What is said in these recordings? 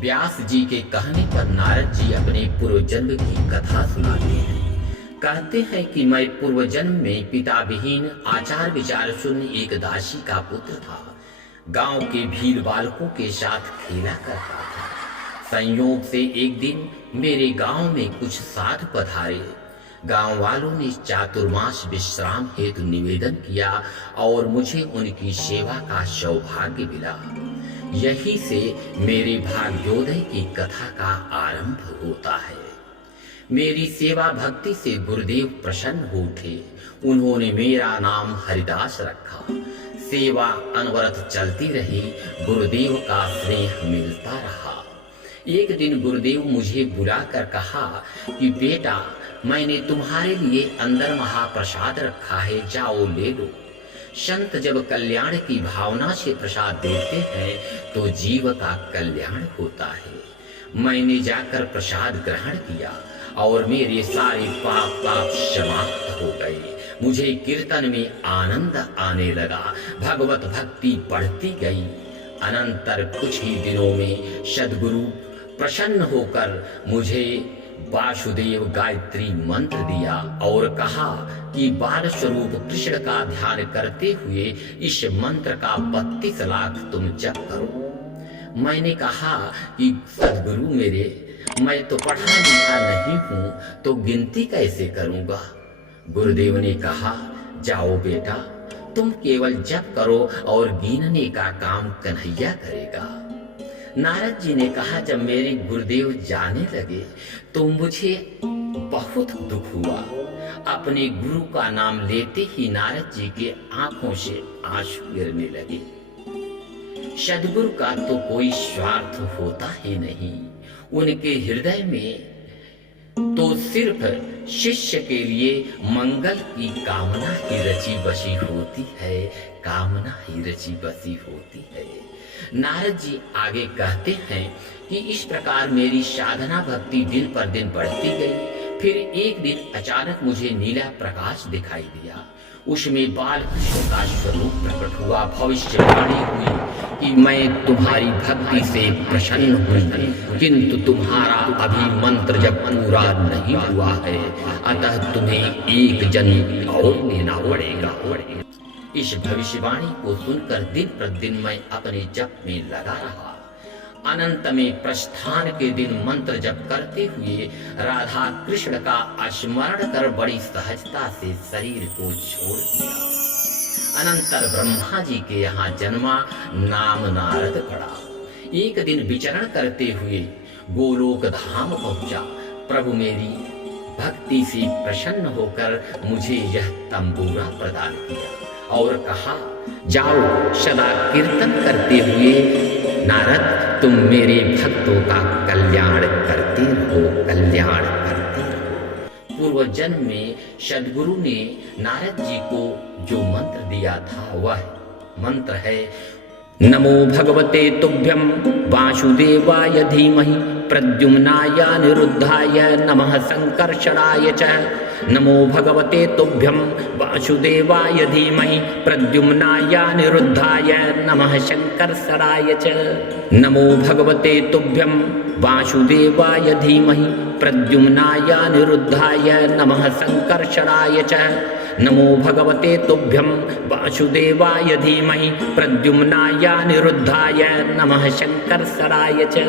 व्यास जी के कहने पर नारद जी अपने पूर्व जन्म की कथा सुनाते हैं। कहते हैं कि मैं पूर्व जन्म में पिता विहीन आचार विचार शून्य एक दासी का पुत्र था। गांव के भील बालकों के साथ खेला करता था। संयोग से एक दिन मेरे गांव में कुछ साधु पधारे। गांव वालों ने चातुर्मास विश्राम हेतु निवेदन किया और मुझे उनकी सेवा का सौभाग्य मिला। यही से मेरे भाग्योदय की कथा का आरंभ होता है। मेरी सेवा भक्ति से गुरुदेव प्रसन्न हो उठे। उन्होंने मेरा नाम हरिदास रखा। सेवा अनवरत चलती रही। गुरुदेव का स्नेह मिलता रहा। एक दिन गुरुदेव मुझे बुलाकर कहा कि बेटा, मैंने तुम्हारे लिए अंदर महाप्रसाद रखा है, जाओ ले लो। संत जब कल्याण की भावना से प्रसाद देते हैं तो जीव का कल्याण होता है। मैंने जाकर प्रसाद ग्रहण किया और मेरे सारे पाप समाप्त हो गए। मुझे कीर्तन में आनंद आने लगा। भगवत भक्ति बढ़ती गई। अनंतर कुछ ही दिनों में सद्गुरु प्रसन्न होकर मुझे वासुदेव गायत्री मंत्र दिया और कहा कि बाल स्वरूप कृष्ण का ध्यान करते हुए इस मंत्र का 32 लाख तुम जप करो। मैंने कहा कि सद्गुरु मेरे, मैं तो पढ़ा लिखा नहीं हूं, तो गिनती कैसे करूंगा। गुरुदेव ने कहा, जाओ बेटा, तुम केवल जप करो और गिनने का काम कन्हैया करेगा। नारद जी ने कहा, जब मेरे गुरुदेव जाने लगे तो मुझे बहुत दुख हुआ। अपने गुरु का नाम लेते ही नारद जी के आंखों से आंसू गिरने लगे। सद्गुरु का तो कोई स्वार्थ होता ही नहीं। उनके हृदय में तो सिर्फ शिष्य के लिए मंगल की कामना ही रची बसी होती है। कामना ही रची बसी होती है। नारद जी आगे कहते हैं कि इस प्रकार मेरी साधना भक्ति दिन पर दिन बढ़ती गई। फिर एक दिन अचानक मुझे नीला प्रकाश दिखाई दिया। उसमें बाल कृष्ण का स्वरूप प्रकट हुआ। भविष्यवाणी हुई कि मैं तुम्हारी भक्ति से प्रसन्न हूँ, किंतु तुम्हारा अभी मंत्र जब पूरा नहीं हुआ है, अतः तुम्हें एक जन्म और लेना पड़ेगा। इस भविष्यवाणी को सुनकर दिन प्रतिदिन मैं अपने जप में लगा रहा। अनंत में प्रस्थान के दिन मंत्र जप करते हुए राधा कृष्ण का स्मरण कर बड़ी सहजता से शरीर को छोड़ दिया। अनंतर ब्रह्मा जी के यहाँ जन्मा, नाम नारद पड़ा। एक दिन विचरण करते हुए गोलोक धाम पहुंचा। प्रभु मेरी भक्ति से प्रसन्न होकर मुझे यह तंबूरा प्रदान किया और कहा, जाओ सदा कीर्तन करते हुए नारद, तुम मेरे भक्तों का कल्याण करते रहो, कल्याण करते रहो। पूर्व जन्म में सद्गुरु ने नारद जी को जो मंत्र दिया था वह मंत्र है, नमो भगवते तुभ्यं वासुदेवाय धीमहि प्रद्युम्नाय अनिरुद्धाय नमः संकर्षणाय च। नमो भगवते तुभ्यं वासुदेवाय धीमहि प्रद्युम्नाय अनिरुद्धाय नमः संकर्षणाय च। नमो भगवते तुभ्यं वासुदेवाय धीमहि प्रद्युम्नाय अनिरुद्धाय नमः संकर्षणाय च। नमो भगवते तुभ्यं वासुदेवाय धीमहि प्रद्युम्नाय अनिरुद्धाय नमः संकर्षणाय च।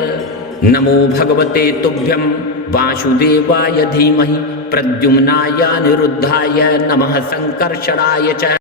नमो भगवते तुभ्यं वासुदेवाय धीमहि प्रद्युम्नाय अनिरुद्धाय नमः संकर्षणाय च।